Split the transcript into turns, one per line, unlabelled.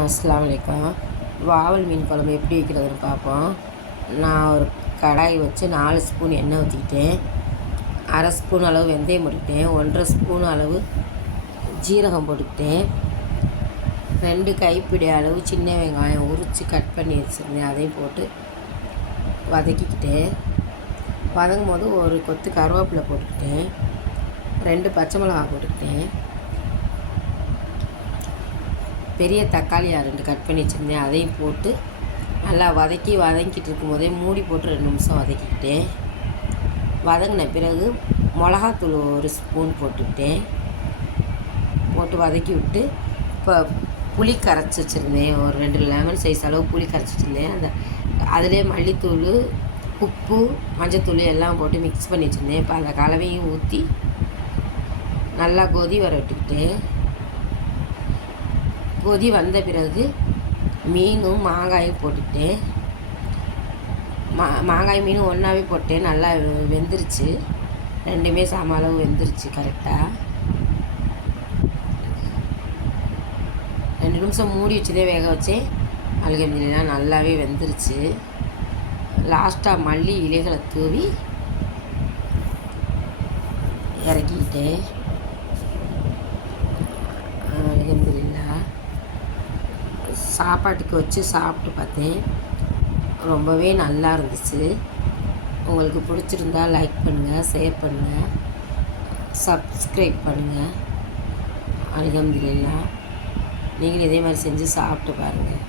அஸ்லாம் வலைக்கம் வாவல் மீன் குழம்பு எப்படி வைக்கிறதுன்னு பார்ப்போம். நான் ஒரு கடாய் வச்சு நாலு ஸ்பூன் எண்ணெய் ஊற்றிக்கிட்டேன் அரை ஸ்பூன் அளவு வெந்தயம் போட்டுக்கிட்டேன். ஒன்றரை ஸ்பூன் அளவு ஜீரகம் போட்டுக்கிட்டேன். ரெண்டு கைப்பிடி அளவு சின்ன வெங்காயம் உரித்து கட் பண்ணி வச்சுருந்தேன். அதையும் போட்டு வதக்கிக்கிட்டேன். வதங்கும் போது ஒரு கொத்து கருவேப்பிலை போட்டுக்கிட்டேன். ரெண்டு பச்சை மிளகா போட்டுக்கிட்டேன். பெரிய தக்காளியாக ரெண்டு கட் பண்ணி வச்சுருந்தேன். அதையும் போட்டு நல்லா வதக்கி வதங்கிட்டு இருக்கும்போதே மூடி போட்டு ரெண்டு நிமிஷம் வதக்கிக்கிட்டேன். வதங்கின பிறகு மிளகாத்தூள் ஒரு ஸ்பூன் போட்டுக்கிட்டேன். போட்டு வதக்கி விட்டு இப்போ புளி கரைச்சி வச்சுருந்தேன். ஒரு ரெண்டு லெமன் சைஸ் அளவு புளி கரைச்சி வச்சுருந்தேன். அந்த அதிலே மல்லித்தூள் உப்பு மஞ்சத்தூள் எல்லாம் போட்டு மிக்ஸ் பண்ணி வச்சுருந்தேன். இப்போ அந்த கலவையும் ஊற்றி நல்லா கொதி வர விட்டுக்கிட்டு கொதி வந்த பிறகு மீனும் மாங்காயும் போட்டுட்டேன் மா மாங்காய் மீனும் ஒன்றாவே போட்டேன் நல்லா வெந்துருச்சு. ரெண்டுமே சம அளவு வெந்துருச்சு கரெக்டாக ரெண்டு நிமிஷம் மூடி வச்சுதே வேக வச்சேன். மளிகை மீன்லாம் நல்லாவே வெந்துருச்சு. லாஸ்ட்டாக மல்லி இலைகளை தூவி இறக்கிக்கிட்டேன் அலகம்துல்லா சாப்பாட்டுக்கு வச்சு சாப்பிட்டு பார்த்தேன். ரொம்பவே நல்லா இருந்துச்சு. உங்களுக்கு பிடிச்சிருந்தா லைக் பண்ணுங்கள் ஷேர் பண்ணுங்கள் சப்ஸ்கிரைப் பண்ணுங்கள் அலகம்துல்லா நீங்களும் இதே மாதிரி செஞ்சு சாப்பிட்டு பாருங்கள்